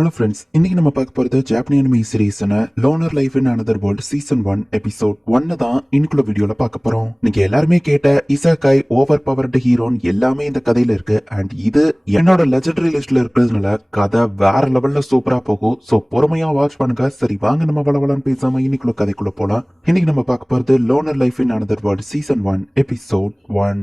Hello friends, இன்னைக்கு நம்ம பார்க்க போறது ஜாப்பனீஸ் அனிமி சீரிஸான loner life in another world season 1 episode 1 தான் இன்னைக்குள்ள வீடியோல பார்க்க போறோம். நீங்க எல்லாருமே கேட்ட இசாகாய் ஓவர் பவர்டு ஹீரோன்னு எல்லாமே இந்த கதையில இருக்கு. அண்ட் இது என்னோட லெஜெண்டரி லிஸ்ட்ல இருக்கிறதுனால கதை வேற லெவல்ல சூப்பரா போகும். சோ பொறுமையா வாட்ச் பண்ணுங்க. சரி வாங்க நம்ம வளவலான்னு பேசாம இன்னைக்குள்ள கதைக்குள்ள போலாம். இன்னைக்கு நம்ம பார்க்க போறது loner life in another world season 1 episode 1.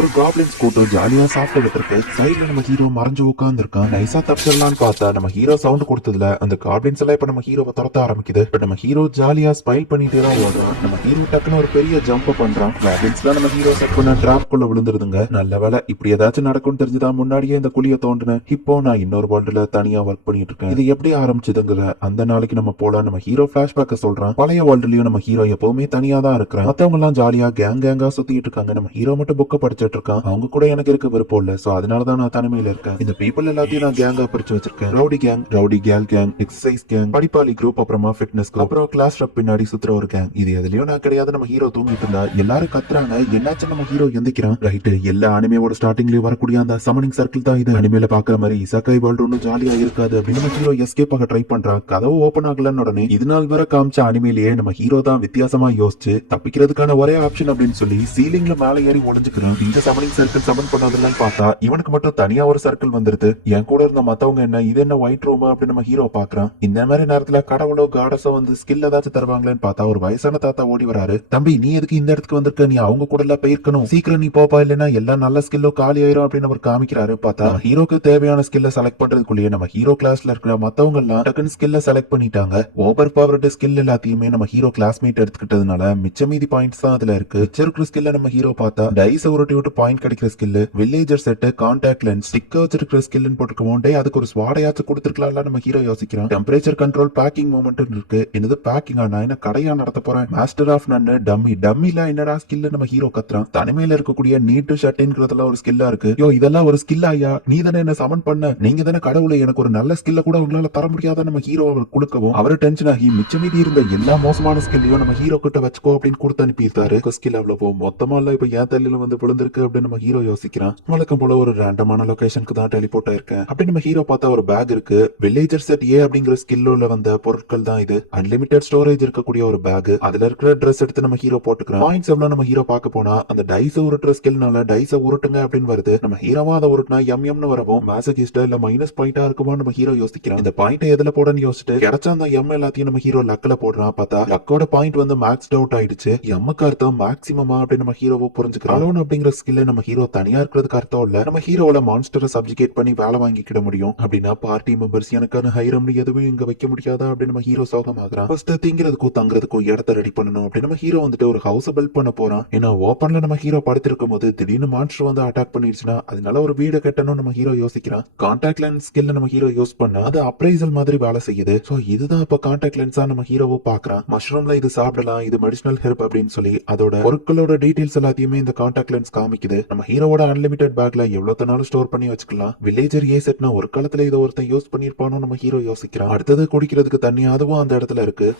ஒரு காப்ளின்ஸ் கூட்டம் ஜாலியா சாப்பிட்டுட்டு இருக்கு. சைட்ல நம்ம ஹீரோ மறைஞ்சு உட்கார்ந்து இருக்கான். நைசா தப்பிச்சிடலான்னு பார்த்தா நம்ம ஹீரோ சவுண்ட் கொடுத்ததுல அந்த காப்ளின்ஸ் எல்லாம் இப்ப நம்ம ஹீரோவை துரத்த ஆரம்பிக்குது. பட் நம்ம ஹீரோ ஜாலியா ஸ்மைல் பண்ணிட்டே தான் ஓடுறான். நம்ம ஹீரோ டக்குன்னு ஒரு பெரிய ஜம்ப் பண்றான். காப்ளின்ஸ்ல நம்ம ஹீரோ செட் பண்ண டிராப் குள்ள விழுந்துருதுங்க. நல்ல வேலை, இப்படி ஏதாச்சும் நடக்கும்னு தெரிஞ்சுதான் முன்னாடியே இந்த குழியை தோண்டினேன். இப்போ நான் இன்னொரு வேர்ல்டுல தனியா ஒர்க் பண்ணிட்டு இருக்கேன். இது எப்படி ஆரம்பிச்சதுங்கிற அந்த நாளைக்கு நம்ம போல நம்ம ஹீரோ பிளாஷ்பேக்க சொல்றான். பழைய வேர்ல்டுலயும் நம்ம ஹீரோ எப்பவுமே தனியா தான் இருக்கிறான். மத்தவங்க எல்லாம் ஜாலியா கேங்கா சுத்திட்டு இருக்காங்க. நம்ம ஹீரோ மட்டும் புக்க படிச்சிட்டு இருக்கான். அவங்க கூட எனக்கு இருக்க விருப்பம் இல்ல. சோ அதனாலதான் நான் தனிமையில இருக்கேன். இந்த பீப்புள் எல்லாத்தையும் நான் கேங்கா பிரிச்சு வச்சிருக்கேன். Rowdy gang, rowdy gal gang, exercise gang, படிப்பாளி குரூப், அப்புறமா ஃபிட்னஸ் குரூப், அப்புறம் கிளாஸ் ரப் பின்னாடி சுத்துற ஒரு கேங். இது எதுலயும் நான் கிடையாது. நம்ம ஹீரோ தூங்கிட்டு இருந்தா எல்லாரும் கத்துறாங்க. என்னாச்சு நம்ம ஹீரோ எந்திக்கிறான். ரைட், எல்லா அனிமையோட ஸ்டார்டிங்லயே வரக்கூடிய அந்த சமனிங் சர்க்கிள் தான் இது. அனிமையில பாக்குற மாதிரி இசாகாய் வேர்ல்டு ஒன்னும் ஜாலியா இருக்காது அப்படின்னு நம்ம ஹீரோ எஸ்கேப் ஆக ட்ரை பண்றான். கதவு ஓபன் ஆகலன்னு உடனே இது நாள் வர காமிச்ச அனிமையிலேயே நம்ம ஹீரோ தான் வித்தியாசமா யோசிச்சு தப்பிக்கிறதுக்கான ஒரே ஆப்ஷன் அப்படின்னு சொல்லி சீலிங்ல மேல ஏறி ஒளிஞ்சுக்கிறான். இந்த சமனிங் சர்க்கிள் சமன் பண்ணதெல்லாம் பார்த்தா இவனுக்கு மட்டும் தனியா ஒரு சர்க்கிள் வந்துருது. என் கூட இருந்த மத்தவங்க என்ன இது என்ன ஒயிட் ரூம் அப்படின்னு நம்ம ஹீரோ பாக்குறான். இந்த மாதிரி நேரத்துல கடவுளோ காடஸோ வந்து ஸ்கில் ஏதாச்சும் தருவாங்களேன்னு பார்த்தா ஒரு வயசான தாத்தா ஓடி வராரு. தம்பி, நீ எதுக்கு இந்த இடத்துக்கு வந்திருக்க? நீ அவங்க கூட எல்லாம் போயிருக்கணும். சீக்கிரம் நீ போப்பா, இல்லைன்னா எல்லா நல்ல ஸ்கில்லோ காலி ஆயிரும் அப்படின்னு அவர் காமிக்கிறாரு. பார்த்தா ஹீரோக்கு தேவையான ஸ்கில்ல செலக்ட் பண்றதுக்குள்ளேயே நம்ம ஹீரோ கிளாஸ்ல இருக்கிற மத்தவங்க எல்லாம் டக்குன்னு ஸ்கில்ல செலக்ட் பண்ணிட்டாங்க. ஓவர் பவர்டு ஸ்கில் எல்லாத்தையுமே நம்ம ஹீரோ கிளாஸ்மேட் எடுத்துக்கிட்டதுனால மிச்ச மீதி பாயிண்ட்ஸ் தான் அதுல இருக்கு. வச்சிருக்கிற ஸ்கில்ல நம்ம ஹீரோ பார்த்தா டைஸ் உருட்டி விட்டு பாயிண்ட் கிடைக்கிற skill, villager set, contact lens, stick வச்சிருக்கிற ஸ்கில் போட்டுருக்கோம். அதுக்கு ஒரு ஸ்வாடையாச்சும் கொடுத்துருக்கலாம் நம்ம ஹீரோ யோசிக்கிறான். டெம்பரேச்சர் கண்ட்ரோல், பேக்கிங் மூமெண்ட் இருக்கு. என்னது பேக்கிங்? நான் என்ன கடையா நடத்த போறேன்? Master of none, dummy. டம்மில என்னடா ஸ்கில் நம்ம ஹீரோ கத்துறான். தனிமையில இருக்கக்கூடிய நீட் ஷர்ட்ங்கிறதுல ஒரு ஸ்கில்லா இருக்கு. யோ, இதெல்லாம் ஒரு ஸ்கில் ஐயா? நீ தானே என்ன சமன் பண்ண? நீங்க தானே கடவுளை, எனக்கு ஒரு நல்ல ஸ்கில்ல கூட உங்களால தர முடியாத நம்ம ஹீரோ அவர் கொடுக்கவும் அவரு டென்ஷன் ஆகி மிச்ச மீதி இருந்த எல்லா மோசமான ஸ்கில்லையும் நம்ம ஹீரோ கிட்ட வச்சுக்கோ அப்படின்னு கொடுத்து அனுப்பியிருந்தாரு. ஸ்கில் அவ்வளவு மொத்தமா இல்ல, இப்ப ஏன் தலையில வந்து விழுந்திருக்கு அப்படின்னு நம்ம ஹீரோ யோசிக்கிறான். வழக்கம் போல ஒரு ரேண்டமான லொகேஷனுக்கு தான் டெலிபோர்ட் ஆயிருக்கேன் அப்படின்னு நம்ம ஹீரோ பார்த்தா ஒரு பேக் இருக்கு. வில்லேஜர் செட் ஏ அப்படிங்கிற ஸ்கில்ல வந்த பொருட்கள் தான் இது. அன்லிமிட்டட் ஸ்டோரேஜ் இருக்கக்கூடிய ஒரு பேக். அதுல இருக்கிற ட்ரெஸ் எடுத்து நம்ம ஹீரோ போட்டுக்கிறோம். பாயிண்ட்ஸ் எவ்வளவு நம்ம ஹீரோ பார்க்க போனா அந்த டைஸ உருட்டுற ஸ்கில்னால டைஸ உருட்டுங்க அப்படின்னு வருது. நம்ம ஹீரோவா அதை உருட்டுனா எம்னு வரவும் மேசகிஸ்டா இல்ல மைனஸ் பாயிண்டா இருக்குமா நம்ம ஹீரோ யோசிக்கிறான். இந்த பாயிண்ட் எதுல போடன்னு யோசிச்சுட்டு கிடைச்ச அந்த எம் எல்லாத்தையும் நம்ம ஹீரோ லக்ல போடுறான். பார்த்தா லக்கோட பாயிண்ட் வந்து மேக்ஸ் அவுட் ஆயிடுச்சு. எம்முக்கு அர்த்தம் மேக்ஸிமமா அப்படின்னு நம்ம ஹீரோவை புரிஞ்சுக்கிறோம். அலோன் அப்படிங்கிற ஸ்கில்ல நம்ம ஹீரோ தனியா இருக்கிறதுக்கு அர்த்தம் இல்ல. நம்ம ஹீரோல மான்ஸ்டரை சப்ஜெக்ட் பண்ணி வேலை வாங்கிக்கிட முடியும். அப்படின்னா பார்ட்டி மெம்பர்ஸ் எனக்கான ஹைரம்னு எதுவும் இங்க வைக்க முடியாதா அப்படின்னு நம்ம ஹீரோ சோகமாகறான். ஃபர்ஸ்ட் திங்கிறதுக்கும் தங்குறதுக்கும் இடத்த ரெடி பண்ணணும் அப்படின்னு நம்ம ஹீரோ வந்துட்டு ஒரு ஹவுஸ் பில்ட் பண்ண போறான். ஏன்னா ஓப்பன்ல நம்ம ஹீரோ படுத்திருக்கும் போது திடீர்னு மான்ஸ்டர் வந்து அட்டாக் பண்ணிடுச்சுன்னா அதனால ஒரு வீடு கட்டணும் நம்ம ஹீரோ யோசிக்கிறான். கான்டாக்ட் லென்ஸ் ஸ்கில் நம்ம ஹீரோ யூஸ் பண்ணா அது அப்ரைசல் மாதிரி வேலை செய்யுது. சோ இதுதான் இப்ப கான்டாக்ட் லென்ஸா நம்ம ஹீரோவை பாக்குறான். மஷ்ரூம்ல இது சாப்பிடலாம், இது மெடிசினல் ஹெர்ப் அப்படின்னு சொல்லி அதோட பொருட்களோட டீடைல்ஸ் எல்லாத்தையுமே இந்த கான்டாக்ட் லென்ஸ் காமிக்குது. நம்ம ஹீரோவோட அன்லிமிட்டட் பேக்ல எவ்வளவு நாளும் ஸ்டோர் பண்ணி வச்சுக்கலாம். வில்லேஜர் ஏ செட்னா ஒரு காலத்துல இதை ஒருத்தன் யூஸ் பண்ணிருப்பானோ நம்ம ஹீரோ யோசிக்கிறான். அடுத்தது குடிக்கிறதுக்கு தண்ணி, அதுவும் அந்த இடத்துல இருக்கு.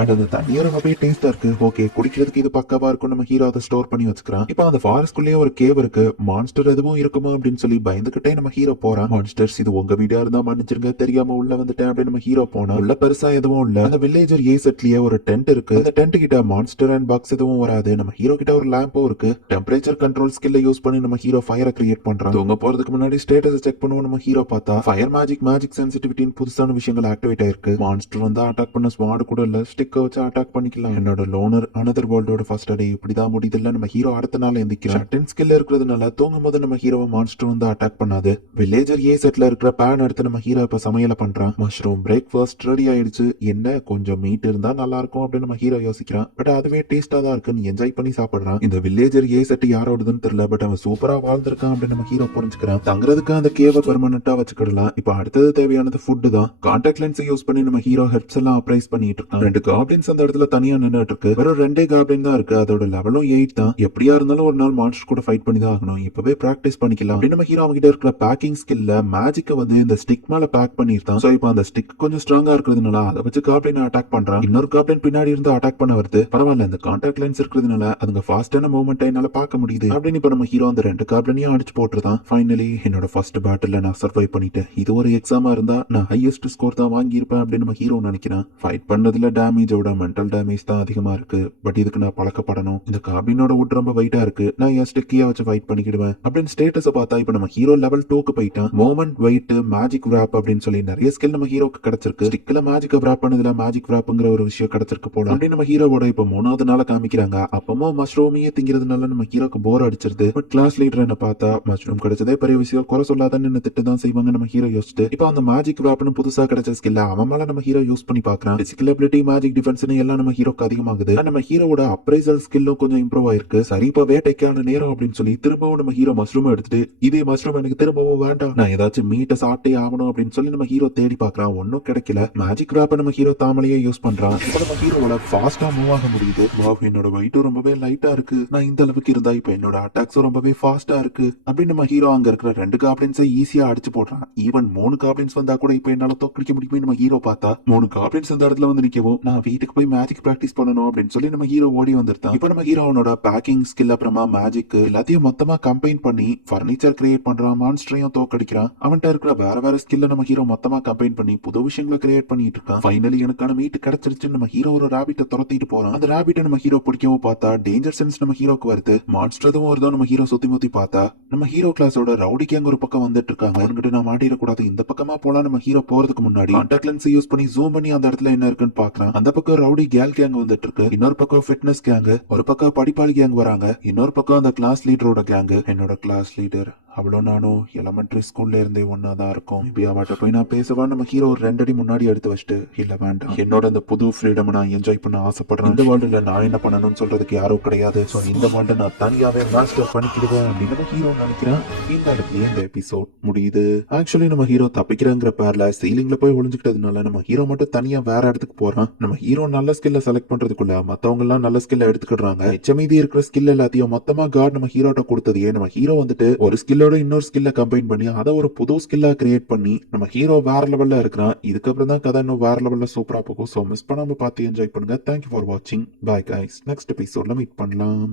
அண்ட் அந்த தண்ணியோட அப்படியே டேஸ்டா இருக்கு. ஓகே, குடிக்கிறதுக்கு இது பக்காவா இருக்கும். நம்ம ஹீரோ அதை ஸ்டோர் பண்ணி வச்சுக்கிறான். இப்போ அந்த ஃபாரஸ்ட்குள்ளேயே ஒரு கேவ் இருக்கு. மான்ஸ்டர் எதுவும் இருக்குமா அப்படின்னு சொல்லி பயந்துகிட்டே நம்ம ஹீரோ போறான். மான்ஸ்டர்ஸ் இது உங்க வீடா இருந்தா மன்னிச்சிருங்க, தெரியாம உள்ள வந்துட்டேன் அப்படின்னு நம்ம ஹீரோ போனா உள்ள பெருசா எதுவும் இல்ல. அந்த வில்லேஜர் ஏ செட்லயே ஒரு டென்ட் இருக்கு. அந்த டென்ட் கிட்ட மான்ஸ்டர் அண்ட் பாக்ஸ் எதுவும் வராது. நம்ம ஹீரோ கிட்ட ஒரு லேம்பும் இருக்கு. டெம்பரேச்சர் கண்ட்ரோல் ஸ்கில்ல யூஸ் பண்ணி நம்ம ஹீரோ ஃபயரை கிரியேட் பண்றான். தூங்க போறதுக்கு முன்னாடி ஸ்டேட்டஸ் செக் பண்ணுவோம். நம்ம ஹீரோ பார்த்தா ஃபயர் மேஜிக் சென்சிட்டிவிட்டின்னு புதுசான விஷயங்கள் ஆக்டிவேட் ஆயிருக்கு. மான்ஸ்டர் வந்து அட்டாக் பண்ண ஸ்வாட் கூட இல்ல, ஸ்டிக் வச்சு அட்டாக் பண்ணி என்னோட லோனர் அனதர் வேர்ல்டோட ஃபர்ஸ்ட் டே இப்படிதான் முடியுதுல்ல. நம்ம ஹீரோ அடுத்த நாள் எந்திக்கிறான். டென் ஸ்கில் இருக்கிறதுனால தூங்கும் போது நம்ம ஹீரோவை மான்ஸ்டர் வந்து அட்டாக் பண்ணாது. வில்லேஜர் ஏ செட்ல இருக்கிற பேன் எடுத்து நம்ம ஹீரோ இப்ப சமையல பண்றான். மஷ்ரூம் பிரேக்ஃபாஸ்ட் ரெடி ஆயிடுச்சு. என்ன கொஞ்சம் மீட் இருந்தா நல்லா இருக்கும் அப்படின்னு நம்ம ஹீரோ யோசிக்கிறான். பட் அதுவே டேஸ்டா தான் இருக்குன்னு என்ஜாய் பண்ணி சாப்பிடுறான். இந்த வில்லேஜர் ஏ செட் யாரோடதுன்னு தெரியல, பட் அவன் சூப்பரா வாழ்ந்திருக்கான் அப்படின்னு நம்ம ஹீரோ புரிஞ்சுக்கிறான். தங்குறதுக்கு அந்த கேவை பெர்மனண்டா வச்சுக்கிடலாம். இப்ப அடுத்தது தேவையானது ஃபுட் தான். கான்டாக்ட் லென்ஸ் யூஸ் பண்ணி நம்ம ஹீரோ ஹெர்ப்ஸ் எல்லாம் அப்ரைஸ் பண்ணிட்டு இருக்கான். ரெண்டு காப்ளின்ஸ் அந்த இடத்துல தனியா நின்னுட்டு இருக்கு. வெறும் 2 காப்ளின் தான் இருக்கு. அதோட லெவலும் 8 தான். எப்படியா இருந்தாலும் ஒரு நாள் மான்ஸ்டர் கூட ஃபைட் பண்ணி தான் ஆகணும். இப்பவே பிராக்டிஸ் பண்ணிக்கலாம் அப்படின்னு நம்ம ஹீரோ அவங்கிட்ட இருக்கிற பேக்கிங் ஸ்கில்ல மேஜிக்க வந்து இந்த ஸ்டிக் மேல பேக் பண்ணிருந்தான். சோ இப்போ அந்த ஸ்டிக் கொஞ்சம் ஸ்ட்ராங்கா இருக்கிறதுனால அதை வச்சு காப்ளின் அட்டாக் பண்றான். இன்னொரு காப்ளின் பின்னாடி இருந்து அட்டாக் பண்ண வருது. பரவாயில்ல, இந்த கான்டாக்ட் லென்ஸ் இருக்கிறதுனால அதுங்க ஃபாஸ்டான மூவ்மெண்ட் என்னால பார்க்க முடியுது அப்படின்னு இப்ப நம்ம ஹீரோ அந்த 2 காப்ளினையும் அடிச்சு போட்டுருதான். ஃபைனலி என்னோட ஃபர்ஸ்ட் பேட்டில் நான் சர்வைவ் பண்ணிட்டேன். இது ஒரு எக்ஸாமா இருந்தா நான் ஹையஸ்ட் ஸ்கோர் தான் வாங்கியிருப்பேன் அப்படின்னு நம்ம ஹீரோ நினைக்கிறான். ஃபைட் பண்ணதுல டேமேஜோட மென்டல் டேமேஜ் தான் அதிகமா இருக்கு. பட் இதுக்கு நான் பழக்கப்படணும். இந்த காப்ளினோட வுட் ரொம்ப வெயிட்டா இருக்கு. நான் என் ஸ்டிக்கியா வச்சு ஃபைட் பண்ணிக்கிடுவேன் அப்படின்னு ஸ்டேட்டஸை பார்த்தா இப்ப நம்ம ஹீரோ லெவல் 2க்கு போயிட்டான். மூமெண்ட், வெயிட், மேஜிக் ராப் அப்படின்னு சொல்லி நிறைய ஸ்கில் நம்ம ஹீரோக்கு கிடைச்சிருக்கு. ஸ்டிக்ல மேஜிக் ராப் பண்ணதுல மேஜிக் ராப்ங்கிற ஒரு விஷயம் கிடைச்சிருக்கு போல அப்படின்னு நம்ம ஹீரோவோட இப்ப 3வது நாள காமிக்கிறாங்க. அப்பமோ மஷ்ரூமையே திங்கிறதுனால நம்ம ஹீரோக்கு போர் அடிச்சிருது. பட் கிளாஸ் லீடர் என்ன பார்த்தா மஷ்ரூம் கிடைச்சதே பெரிய விஷயம், குறை சொல்லாதன்னு என்ன திட்டு தான் செய்வாங்க நம்ம ஹீரோ யோசிச்சுட்டு இப்ப அந்த மேஜிக் ராப்னு புதுசா கிடைச்ச ஸ்கில்ல அவன் மேல நம்ம ஹீரோ யூஸ் பண்ணி பாக்குறான். பிசிக்கல் எபிலிட்டி, மேஜிக் டிஃபென்ஸ்னு எல்லாம் நம்ம ஹீரோக்கு அதிகமாகுது. நம்ம ஹீரோவோட அப்ரைசல் ஸ்கில்லும் கொஞ்சம் இம்ப்ரூவ் ஆயிருக்கு. சரி, இப்ப வேட்டைக்கான நேரம் அப்படின்னு சொல்லி திரும்பவும் நம்ம ஹீரோ மஷ்ரூம் எடுத்துட்டு இதே மஷ்ரூம் எனக்கு திரும்பவும் வேண்டாம், நான் ஏதாச்சும் மீட்டை சாப்பிட்டே ஆகணும் அப்படின்னு சொல்லி நம்ம ஹீரோ தேடி பாக்குறான். ஒன்னும் கிடைக்கல. மேஜிக் ராப்ப நம்ம ஹீரோ தாமலையே யூஸ் பண்றான். இப்ப நம்ம ஹீரோவோட ஃபாஸ்டா மூவ் ஆக முடியுது. வாவ், என்னோட வெயிட்டும் ரொம்பவே லைட்டா இருக்கு. நான் இந்த அளவுக்கு இருந்தா இப்ப என்னோட அட்டாக்ஸும் ரொம்பவே ஃபாஸ்டா இருக்கு அப்படின்னு நம்ம ஹீரோ அங்க இருக்கிற 2 காப்ளின்ஸை ஈஸியா அடிச்சு போடுறான். ஈவன் 3 காப்ளின்ஸ் வந்தா கூட இப்ப என்னால தோக்கடிக்க முடியுமே நம்ம ஹீரோ பார்த்தா 3 காப்ளின்ஸ் அந்த இடத்துல வந்து நிக்கவும் நான் வீட்டுக்கு போய் மேஜிக் பிராக்டிஸ் பண்ணணும் அப்படின்னு சொல்லி நம்ம ஹீரோ ஓடி வந்திருந்தான். இப்ப நம்ம ஹீரோனோட பேக்கிங் ஸ்கில் அப்புறமா மேஜிக் எல்லாத்தையும் மொத்தமா கம்பைன் பண்ணி பர்னிச்சர் கிரியேட் பண்றான். மான்ஸ்டரையும் தோக்கடிக்கிறான். அவன்கிட்ட இருக்கிற வேற ஸ்கில்ல நம்ம ஹீரோ மொத்தமா கம்பைன் பண்ணி புது விஷயங்களை கிரியேட் பண்ணிட்டு இருக்கான். ஃபைனலி எனக்கான மீட் கிடைச்சிருச்சு. நம்ம ஹீரோ ஒரு ராபிட்ட துரத்திட்டு போறான். அந்த ராபிட்ட நம்ம ஹீரோ பிடிக்கவும் பார்த்தா டேஞ்சர் சென்ஸ் நம்ம ஹீரோக்கு வருது. மான்ஸ்டரும் வருதோ நம்ம ஹீரோ சுத்தி முத்தி பார்த்தா நம்ம ஹீரோ கிளாஸோட ரவுடி கேங் ஒரு பக்கம் வந்துட்டு இருக்காங்க. அவன்கிட்ட நான் மாட்டிடக்கூடாது, இந்த பக்கமா போலாம். நம்ம ஹீரோ போறதுக்கு முன்னாடி கான்டாக்ட் லென்ஸ் யூஸ் பண்ணி ஜூம் பண்ணி அந்த இடத்துல என்ன இருக்குன்னு பாக்குறான். அந்த பக்கம் ரவுடி கேல் கேங் வந்துட்டு இருக்கு. இன்னொரு பக்கம் ஃபிட்னஸ் கேங், ஒரு பக்கம் படிப்பாளி கேங் வராங்க. இன்னொரு பக்கம் அந்த கிளாஸ் லீடரோட கேங். என்னோட கிளாஸ் லீடர் அவ்வளோ நானும் எலமெண்ட்ரி ஸ்கூல்ல இருந்தே ஒன்னாதான் இருக்கும். இப்படி அவட்ட போய் நான் பேசவா நம்ம ஹீரோ ஒரு 2 அடி முன்னாடி எடுத்து வச்சுட்டு இல்ல வேண்டாம், என்னோட அந்த புது ஃப்ரீடம் நான் என்ஜாய் பண்ண ஆசைப்படுறேன். இந்த வேர்ல்டுல நான் என்ன பண்ணணும்னு சொல்றதுக்கு யாரும் கிடையாது. ஸோ இந்த வேர்ல்டை நான் தனியாவே மாஸ்டர் பண்ணிக்கிடுவேன் அப்படின்னு நம்ம ஹீரோ நினைக்கிறேன். இந்த இடத்துலயே இந்த எபிசோட் முடியுது. ஆக்சுவலி நம்ம ஹீரோ தப்பிக்கிறங்கிற பேர்ல சீலிங்ல போய் ஒளிஞ்சுக்கிட்டதுனால நம்ம ஹீரோ மட்டும் தனியா வேற இடத்துக்கு போறான். நம்ம ஹீரோ நல்ல ஸ்கில்ல செலக்ட் பண்றதுக்குள்ள மத்தவங்க எல்லாம் நல்ல ஸ்கில்ல எடுத்துக்கிடுறாங்க. மிச்சமீதி இருக்கிற ஸ்கில் எல்லாத்தையும் மொத்தமா காட் நம்ம ஹீரோட்ட கொடுத்தது. ஏன் நம்ம ஹீரோ வந்துட்டு ஒரு ஸ்கில்லோட இன்னொரு ஸ்கில்ல கம்பைன் பண்ணி அதை ஒரு புது ஸ்கில்லா கிரியேட் பண்ணி நம்ம ஹீரோ வேற லெவல்ல இருக்கிறான். இதுக்கப்புறம் தான் கதை இன்னும் வேற லெவல்ல சூப்பரா போகும். சோ மிஸ் பண்ணாம பார்த்து என்ஜாய் பண்ணுங்க. தேங்க்யூ ஃபார் வாட்சிங். Bye guys. நெக்ஸ்ட் எபிசோட்ல மீட் பண்ணலாம்.